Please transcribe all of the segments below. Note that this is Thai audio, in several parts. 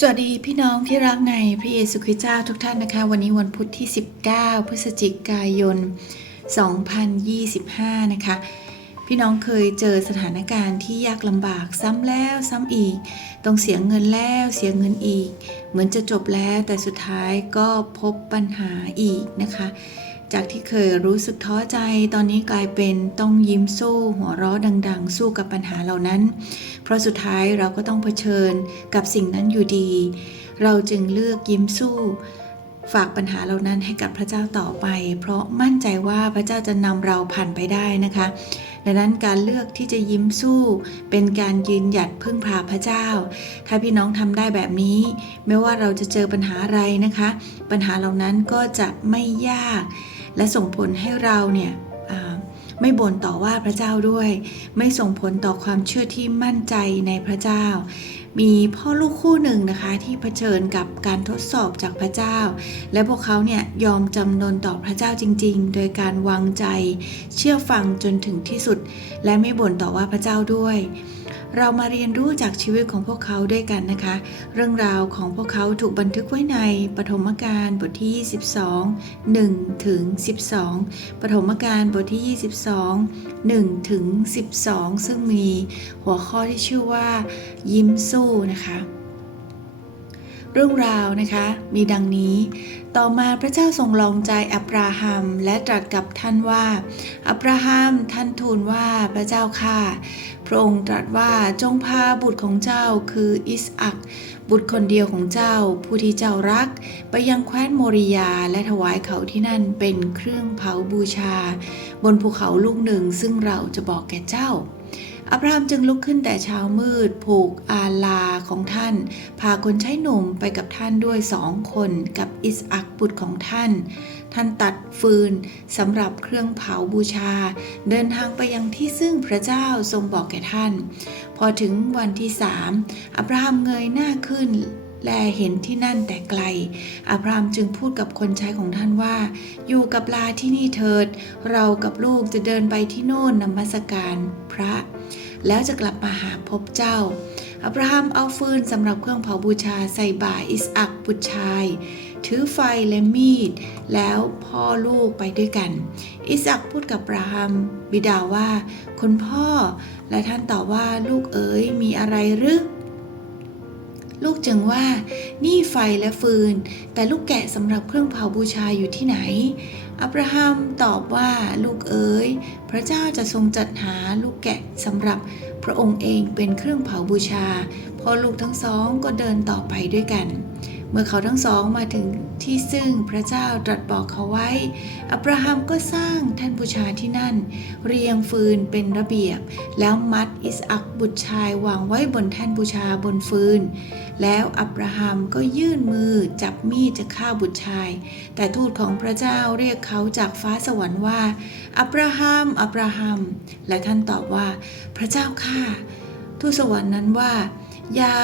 สวัสดีพี่น้องที่รักในพระเยซูคริสต์เจ้าทุกท่านนะคะ วันนี้วันพุธที่ 19 พฤศจิกายน 2025 นะคะ พี่น้องเคยเจอสถานการณ์ที่ยากลำบากซ้ำแล้วซ้ำอีก ต้องเสียเงินแล้วเสียเงินอีก เหมือนจะจบแล้วแต่สุดท้ายก็พบปัญหาอีกนะคะ จากที่เคยรู้สึกท้อใจ ตอนนี้กลายเป็นต้องยิ้มสู้ หัวเราะดัง ๆ สู้กับปัญหาเหล่านั้น เพราะสุดท้ายเราก็ต้องเผชิญกับสิ่งนั้นอยู่ดี เราจึงเลือกยิ้มสู้ ฝากปัญหาเหล่านั้นให้กับพระเจ้าต่อไป เพราะมั่นใจว่าพระเจ้าจะนำเราผ่านไปได้นะคะ ดังนั้นการเลือกที่จะยิ้มสู้ เป็นการยืนหยัดพึ่งพาพระเจ้า ถ้าพี่น้องทำได้แบบนี้ ไม่ว่าเราจะเจอปัญหาอะไรนะคะ ปัญหาเหล่านั้นก็จะไม่ยาก และส่งผลให้เราเนี่ยไม่บ่นต่อว่าพระเจ้าด้วย ไม่ส่งผลต่อความเชื่อที่มั่นใจในพระเจ้า มีพ่อลูกคู่หนึ่งนะคะที่เผชิญกับการทดสอบจากพระเจ้า และพวกเขาเนี่ยยอมจำนนต่อพระเจ้าจริง ๆ โดยการวางใจ เชื่อฟังจนถึงที่สุด และไม่บ่นต่อว่าพระเจ้าด้วย เรามาเรียนรู้จากชีวิตของพวกเขาด้วยกันนะคะ เรื่องราวของพวกเขาถูกบันทึกไว้ในปฐมกาลบทที่22 1ถึง12 ปฐมกาลบทที่ 22 1ถึง12 ซึ่งมีหัวข้อที่ชื่อว่า ยิ้มสู้นะคะ เรื่องราวนะคะมีดังนี้ ต่อมาพระเจ้าทรงลองใจอับราฮัมและตรัสกับท่านว่า อับราฮัมท่านทูลว่าพระเจ้าข้าพระองค์ตรัสว่าจงพาบุตรของเจ้าคืออิสอักบุตรคนเดียวของเจ้าผู้ที่เจ้ารัก ไปยังแคว้นโมริยาและถวายเขาที่นั่นเป็นเครื่องเผาบูชา บนภูเขาลูกหนึ่งซึ่งเราจะบอกแก่เจ้า อับราฮัมจึงลุกขึ้นแต่เช้ามืด ผูกอาลาของท่าน พาคนใช้หนุ่มไปกับท่านด้วยสองคนกับอิสอักบุตรของท่าน ท่านตัดฟืนสำหรับเครื่องเผาบูชา เดินทางไปยังที่ซึ่งพระเจ้าทรงบอกแก่ท่าน พอถึงวันที่สามอับราฮัมเงยหน้าขึ้น แลเห็นที่นั่นแต่ไกล อับรามจึงพูดกับคนใช้ของท่านว่า อยู่กับลาที่นี่เถิด เรากับลูกจะเดินไปที่โน่นนมัสการพระ แล้วจะกลับมาหาพบเจ้า อับราฮัมเอาฟืนสำหรับเครื่องเผาบูชาใส่บ่าอิสอักบุตรชาย ถือไฟและมีด แล้วพ่อลูกไปด้วยกัน อิสอักพูดกับอับราฮัมบิดาว่า คุณพ่อ และท่านตอบว่าลูกเอ๋ยมีอะไรหรือ ลูกจึงว่า นี่ไฟและฟืน แต่ลูกแกะสำหรับเครื่องเผาบูชาอยู่ที่ไหน อับราฮัมตอบว่าลูกเอ๋ย พระเจ้าจะทรงจัดหาลูกแกะสำหรับพระองค์เองเป็นเครื่องเผาบูชา พอลูกทั้งสองก็เดินต่อไปด้วยกัน เมื่อเขาทั้งสองมาถึงที่ซึ่งพระเจ้าตรัสบอกเขาไว้ อับราฮัมก็สร้างแท่นบูชาที่นั่น เรียงฟืนเป็นระเบียบ แล้วมัดอิสอักบุตรชายวางไว้บนแท่นบูชาบนฟืน แล้วอับราฮัมก็ยื่นมือจับมีดจะฆ่าบุตรชาย แต่ทูตของพระเจ้าเรียกเขาจากฟ้าสวรรค์ว่า อับราฮัม อับราฮัม และท่านตอบว่า พระเจ้าข้าทูตสวรรค์นั้นว่าอย่า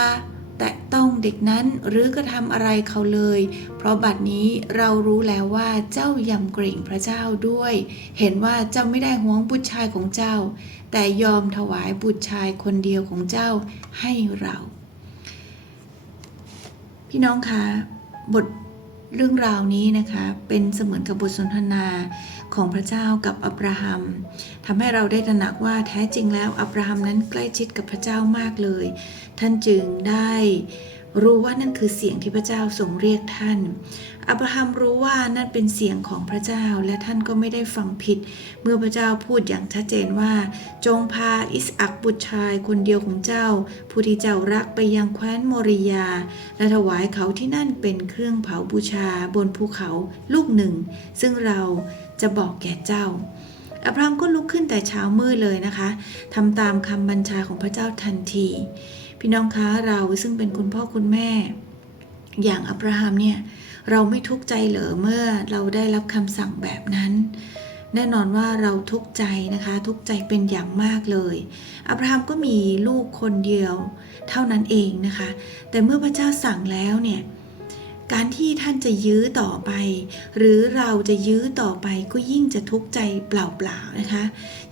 แตะต้องเด็กนั้นหรือกระทำอะไรเขาเลย เพราะบัดนี้เรารู้แล้วว่าเจ้ายำเกรงพระเจ้าด้วย เห็นว่าเจ้าไม่ได้หวงบุตรชายของเจ้า แต่ยอมถวายบุตรชายคนเดียวของเจ้าให้เรา พี่น้องคะบทเรื่องราวนี้นะคะ เป็นเสมือนกับบทสนทนา ของพระเจ้ากับอับราฮัมทำให้เราได้ตระหนักว่าแท้จริงแล้วอับราฮัมนั้นใกล้ชิดกับพระเจ้ามากเลย ท่านจึงได้รู้ว่านั่นคือเสียงที่พระเจ้าทรงเรียกท่าน อับราฮัมรู้ว่านั่นเป็นเสียงของพระเจ้าและท่านก็ไม่ได้ฟังผิด เมื่อพระเจ้าพูดอย่างชัดเจนว่า จงพาอิสอักบุตรชายคนเดียวของเจ้า ผู้ที่เจ้ารักไปยังแคว้นโมริยา และถวายเขาที่นั่นเป็นเครื่องเผาบูชาบนภูเขาลูกหนึ่ง ซึ่งเรา จะบอกแก่เจ้า อับราฮัมก็ลุกขึ้นแต่เช้ามืดเลยนะคะทำตามคำบัญชาของพระเจ้าทันที พี่น้องคะเราซึ่งเป็นคุณพ่อคุณแม่ อย่างอับราฮัมเนี่ยเราไม่ทุกข์ใจเหรอเมื่อเราได้รับคำสั่งแบบนั้นแน่นอนว่าเราทุกข์ใจนะคะ ทุกข์ใจเป็นอย่างมากเลย อับราฮัมก็มีลูกคนเดียว เท่านั้นเองนะคะ แต่เมื่อพระเจ้าสั่งแล้วเนี่ย การที่ท่านจะยื้อต่อไป หรือเราจะยื้อต่อไปก็ยิ่งจะทุกข์ใจเปล่าๆนะคะ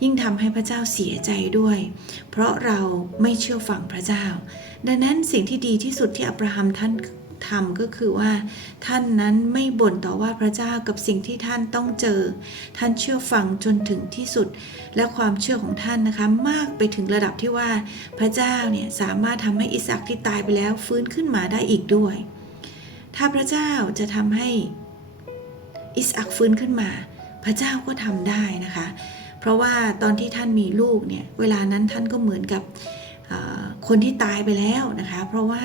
ยิ่งทำให้พระเจ้าเสียใจด้วย เพราะเราไม่เชื่อฟังพระเจ้า ดังนั้นสิ่งที่ดีที่สุดที่อับราฮัมท่านทำก็คือว่า ท่านนั้นไม่บ่นต่อว่าพระเจ้ากับสิ่งที่ท่านต้องเจอ ท่านเชื่อฟังจนถึงที่สุด และความเชื่อของท่านนะคะ มากไปถึงระดับที่ว่า พระเจ้าเนี่ยสามารถทำให้อิสอักที่ตายไปแล้วฟื้นขึ้นมาได้อีกด้วย ถ้าพระเจ้าจะทำให้อิสอักฟื้นขึ้นมา พระเจ้าก็ทำได้นะคะ เพราะว่าตอนที่ท่านมีลูกเนี่ย เวลานั้นท่านก็เหมือนกับคนที่ตายไปแล้วนะคะ เพราะว่า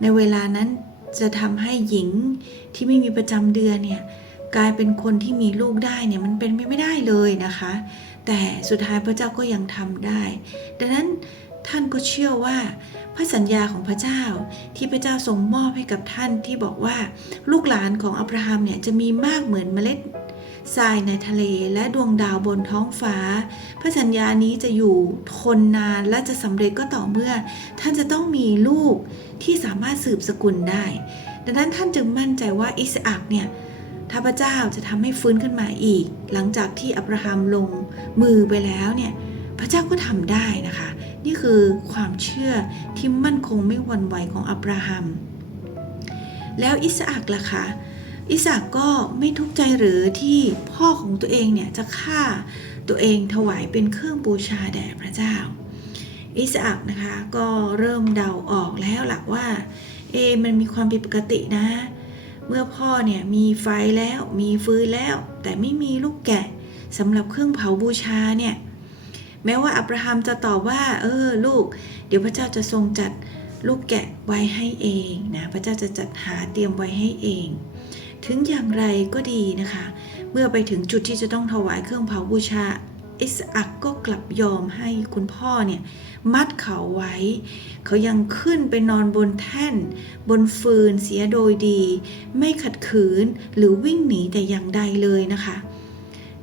ในเวลานั้นจะทำให้หญิงที่ไม่มีประจำเดือนเนี่ยกลายเป็นคนที่มีลูกได้เนี่ยมันเป็นไปไม่ได้เลยนะคะ แต่สุดท้ายพระเจ้าก็ยังทำได้ ดังนั้น ท่านก็เชื่อว่า พระสัญญาของพระเจ้าที่พระเจ้าทรงมอบให้กับท่านที่บอกว่าลูกหลานของอับราฮัมเนี่ยจะมีมากเหมือนเมล็ดทรายในทะเลและดวงดาวบนท้องฟ้า พระสัญญานี้จะอยู่ทนนานและจะสำเร็จก็ต่อเมื่อ ท่านจะต้องมีลูกที่สามารถสืบสกุลได้ ดังนั้นท่านจึงมั่นใจว่าอิสอักเนี่ยถ้าพระเจ้าจะทำให้ฟื้นขึ้นมาอีก หลังจากที่อับราฮัมลงมือไปแล้วเนี่ยพระเจ้าก็ทำได้นะคะ นี่คือความเชื่อที่มั่นคงไม่หวั่นไหวของอับราฮัม แล้วอิสอักล่ะคะอิสอักก็ไม่ทุกข์ใจหรือที่พ่อของตัวเองเนี่ยจะฆ่าตัวเองถวายเป็นเครื่องบูชาแด่พระเจ้า อิสอักนะคะก็เริ่มเดาออกแล้วหล่ะว่า เอมันมีความผิดปกตินะ เมื่อพ่อเนี่ยมีไฟแล้วมีฟืนแล้ว แต่ไม่มีลูกแกะสำหรับเครื่องเผาบูชาเนี่ย แม้ว่าอับราฮัมจะตอบว่า เออลูก เดี๋ยวพระเจ้าจะทรงจัดลูกแกะไว้ให้เองนะพระเจ้าจะจัดหาเตรียมไว้ให้เอง ถึงอย่างไรก็ดีนะคะ เมื่อไปถึงจุดที่จะต้องถวายเครื่องเผาบูชาอิสอักก็กลับยอมให้คุณพ่อเนี่ยมัดเขาไว้ เขายังขึ้นไปนอนบนแท่น บนฟืนเสียโดยดี ไม่ขัดขืนหรือวิ่งหนีแต่อย่างใดเลยนะคะ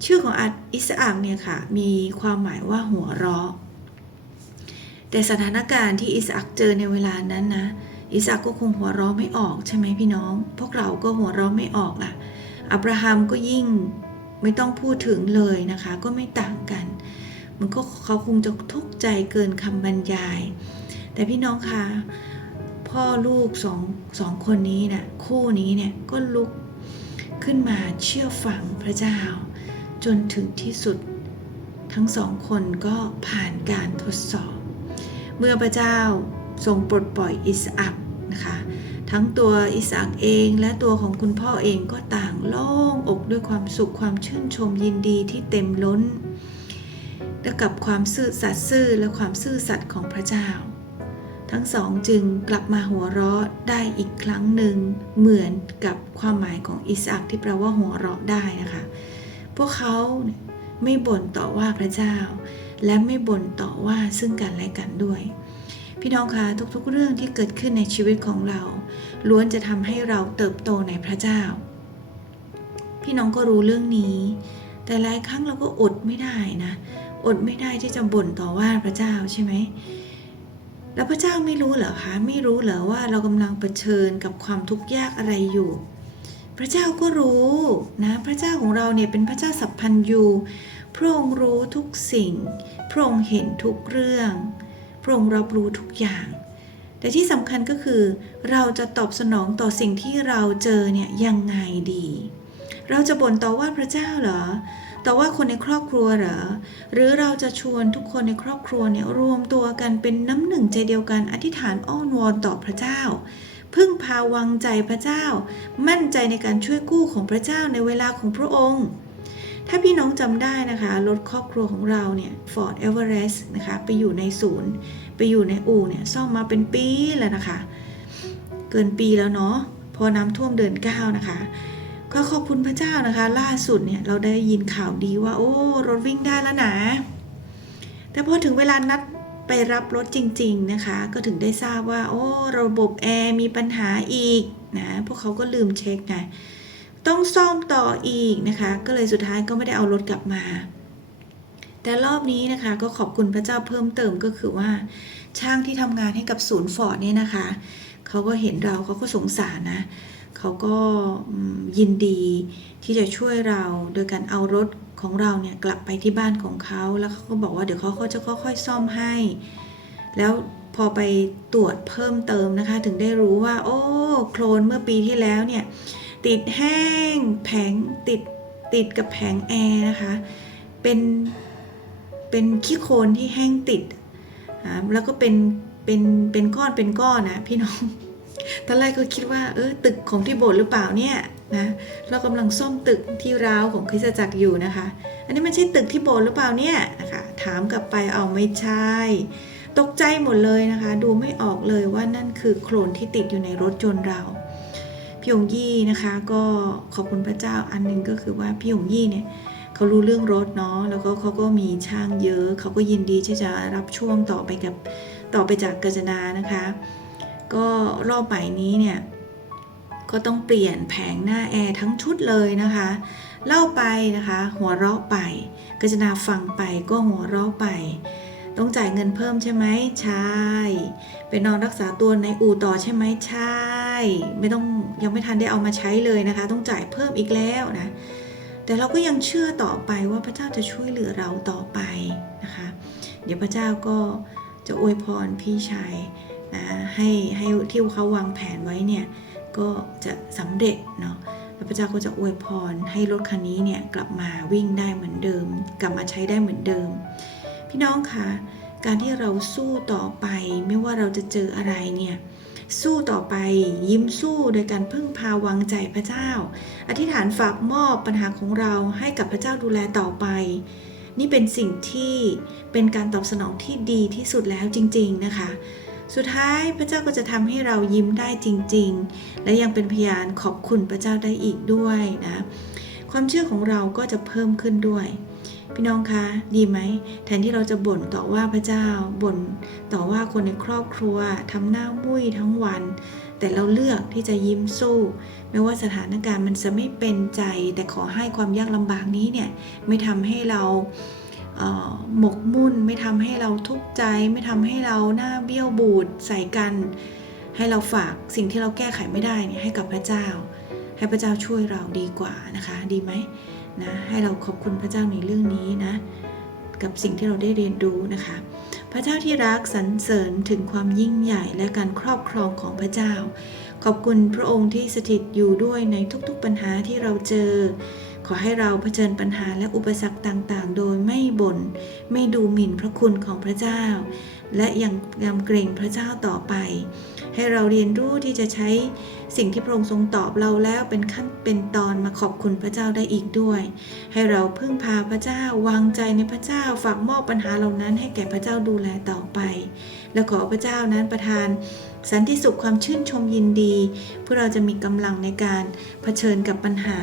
ชื่อของอัดอิสอักเนี่ยค่ะมีความหมายว่าหัวเราะ แต่สถานการณ์ที่อิสอักเจอในเวลานั้นนะอิสอักก็คงหัวเราะไม่ออกใช่ไหมพี่น้อง พวกเราก็หัวเราะไม่ออกล่ะ อับราฮัมก็ยิ่งไม่ต้องพูดถึงเลยนะคะ ก็ไม่ต่างกัน มันก็เขาคงจะทุกข์ใจเกินคำบรรยาย แต่พี่น้องคะพ่อลูกสองสองคนนี้นะคู่นี้เนี่ยก็ลุกขึ้นมาเชื่อฟังพระเจ้า จนถึงที่สุด ทั้งสองคนก็ผ่านการทดสอบ เมื่อพระเจ้าทรงปลดปล่อยอิสอักนะคะทั้งตัวอิสอักเองและตัวของคุณพ่อเองก็ต่างโล่งอกด้วยความสุขความชื่นชมยินดีที่เต็มล้นและกับความซื่อสัตย์ซื่อและความซื่อสัตย์ของพระเจ้า ทั้งสองจึงกลับมาหัวเราะได้อีกครั้งหนึ่งเหมือนกับความหมายของอิสอักที่แปลว่าหัวเราะได้นะคะ พวกเขาไม่บ่นต่อว่าพระเจ้า และไม่บ่นต่อว่าซึ่งกันและกันด้วย พี่น้องคะทุกๆ เรื่องที่เกิดขึ้นในชีวิตของเรา ล้วนจะทำให้เราเติบโตในพระเจ้า พี่น้องก็รู้เรื่องนี้ แต่หลายครั้งเราก็อดไม่ได้นะ อดไม่ได้ที่จะบ่นต่อว่าพระเจ้าใช่ไหมแล้วพระเจ้าไม่รู้เหรอคะ ไม่รู้เหรอว่าเรากำลังเผชิญกับความทุกข์ยากอะไรอยู่ พระเจ้าก็รู้นะพระเจ้าของเราเนี่ยเป็นพระเจ้าสัพพันยูพระองค์รู้ทุกสิ่ง พระองค์เห็นทุกเรื่อง พระองค์รับรู้ทุกอย่าง แต่ที่สำคัญก็คือ เราจะตอบสนองต่อสิ่งที่เราเจอเนี่ยยังไงดี เราจะบ่นต่อว่าพระเจ้าเหรอต่อว่าคนในครอบครัวเหรอ หรือเราจะชวนทุกคนในครอบครัวเนี่ยรวมตัวกันเป็นน้ำหนึ่งใจเดียวกันอธิษฐานอ้อนวอนต่อพระเจ้า พึ่งพาวางใจพระเจ้า มั่นใจในการช่วยกู้ของพระเจ้าในเวลาของพระองค์ ถ้าพี่น้องจำได้นะคะรถครอบครัวของเราเนี่ย Ford Everest นะคะไปอยู่ในศูนย์ ไปอยู่ในอู่เนี่ยซ่อมมาเป็นปีแล้วนะคะ เกินปีแล้วเนาะพอน้ำท่วมเดือนเก้าวนะคะก็ขอบคุณพระเจ้านะคะ ล่าสุดเนี่ยเราได้ยินข่าวดีว่า โอ้รถวิ่งได้แล้วนะ แต่พอถึงเวลานัด ไปรับรถจริง ๆนะคะ ก็ถึงได้ทราบว่า โอ้ ระบบแอร์มีปัญหาอีกนะ พวกเขาก็ลืมเช็คไง ต้องซ่อมต่ออีกนะคะ ก็เลยสุดท้ายก็ไม่ได้เอารถกลับมา แต่รอบนี้นะคะก็ขอบคุณพระเจ้าเพิ่มเติมก็คือว่า ช่างที่ทำงานให้กับศูนย์ฟอร์ดเนี่ยนะคะเขาก็เห็นเราเขาก็สงสารนะเขาก็ยินดีที่จะช่วยเราโดยการเอารถ ของเราเนี่ยกลับไปที่บ้านของเขาแล้วเขาก็บอกว่าเดี๋ยวเขาก็จะค่อยๆซ่อมให้ แล้วพอไปตรวจเพิ่มเติมนะคะ ถึงได้รู้ว่า โอ้โคลนเมื่อปีที่แล้วเนี่ยติดแห้งแผงติดติดกับแผงแอร์นะคะเป็นเป็นขี้โคลนที่แห้งติดแล้วก็เป็นเป็นเป็นก้อนเป็นก้อนนะพี่น้อง ตอนแรกก็คิดว่าเออตึกของที่โบสถ์หรือเปล่าเนี่ย นะเรากำลังซ่อมตึกที่ร้าวของคริสตจักรอยู่นะคะ อันนี้มันใช่ตึกที่โบสถ์หรือเปล่าเนี่ยนะคะถามกลับไปเอาไม่ใช่ ตกใจหมดเลยนะคะ ดูไม่ออกเลยว่านั่นคือโคลนที่ติดอยู่ในรถยนเราพี่หงยี่นะคะก็ขอบคุณพระเจ้าอันหนึงก็คือว่าพี่หงยี่เนี่ยเขารู้เรื่องรถเนาะแล้วก็เขาก็มีช่างเยอะ เขาก็ยินดีที่จะรับช่วงต่อไปกับต่อไปจากกาญจนานะคะ ก็รอบใหม่นี้เนี่ย ก็ต้องเปลี่ยนแผงหน้าแอร์ทั้งชุดเลยนะคะ เล่าไปนะคะ หัวเราะไปกจนาฟังไปก็หัวเราะไป ต้องจ่ายเงินเพิ่มใช่ไหมใช่ไปนอนรักษาตัวในอู่ต่อใช่ไหมใช่ ไม่ต้องยังไม่ทันได้เอามาใช้เลยนะคะ ต้องจ่ายเพิ่มอีกแล้วนะ แต่เราก็ยังเชื่อต่อไปว่าพระเจ้าจะช่วยเหลือเราต่อไปนะคะ เดี๋ยวพระเจ้าก็จะอวยพรพี่ชายนะให้ให้ที่เขาวางแผนไว้เนี่ย ก็จะสำเร็จเนาะแล้วพระเจ้าก็จะอวยพรให้รถคันนี้เนี่ยกลับมาวิ่งได้เหมือนเดิม กลับมาใช้ได้เหมือนเดิม พี่น้องคะการที่เราสู้ต่อไปไม่ว่าเราจะเจออะไรเนี่ยสู้ต่อไปยิ้มสู้โดยการพึ่งพาวางใจพระเจ้า อธิษฐานฝากมอบปัญหาของเราให้กับพระเจ้าดูแลต่อไป นี่เป็นสิ่งที่เป็นการตอบสนองที่ดีที่สุดแล้วจริง ๆนะคะ สุดท้ายพระเจ้าก็จะทำให้เรายิ้มได้จริง ๆ และยังเป็นพยานขอบคุณพระเจ้าได้อีกด้วยนะความเชื่อของเราก็จะเพิ่มขึ้นด้วย พี่น้องคะ ดีไหมแทนที่เราจะบ่นต่อว่าพระเจ้าบ่นต่อว่าคนในครอบครัวทำหน้ามุ้ยทั้งวัน แต่เราเลือกที่จะยิ้มสู้ ไม่ว่าสถานการณ์มันจะไม่เป็นใจ แต่ขอให้ความยากลำบากนี้เนี่ยไม่ทำให้เรา หมกมุ่นไม่ทำให้เราทุกข์ใจ ไม่ทำให้เราหน้าเบี้ยวบูดใส่กัน ให้เราฝากสิ่งที่เราแก้ไขไม่ได้เนี่ยให้กับพระเจ้า ให้พระเจ้าช่วยเราดีกว่านะคะ ดีไหมนะให้เราขอบคุณพระเจ้าในเรื่องนี้นะ กับสิ่งที่เราได้เรียนรู้นะคะ พระเจ้าที่รักสรรเสริญถึงความยิ่งใหญ่และการครอบครองของพระเจ้า ขอบคุณพระองค์ที่สถิตอยู่ด้วยในทุกๆปัญหาที่เราเจอ ขอให้เราเผชิญปัญหาและอุปสรรคต่างๆ โดยไม่บน่นไม่ดูหมิ่นพระคุณของพระเจ้า และยังยำเกรงพระเจ้าต่อไป ให้เราเรียนรู้ที่จะใช้สิ่งที่พระองค์ทรงตอบเราแล้วเป็นขั้นเป็นตอนมาขอบคุณพระเจ้าได้อีกด้วย ให้เราพึ่งพาพระเจ้าวางใจในพระเจ้าฝากมอบปัญหาเหล่านั้นให้แก่พระเจ้าดูแลต่อไป และขอพระเจ้านั้นประทานสันติสุขความชื่นชมยินดีเพื่อเราจะมีกำลังในการเผชิญกับปัญหา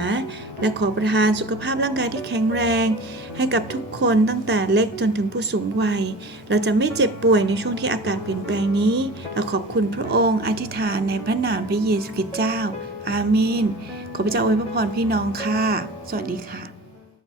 และขอประทานสุขภาพร่างกายที่แข็งแรง ให้กับทุกคนตั้งแต่เล็กจนถึงผู้สูงวัย เราจะไม่เจ็บป่วยในช่วงที่อากาศเปลี่ยนแปลงนี้ เราขอบคุณพระองค์อธิษฐานในพระนามพระเยซูคริสต์เจ้า อาเมน ขอพระเจ้าอวยพระพรพี่น้องค่ะ สวัสดีค่ะ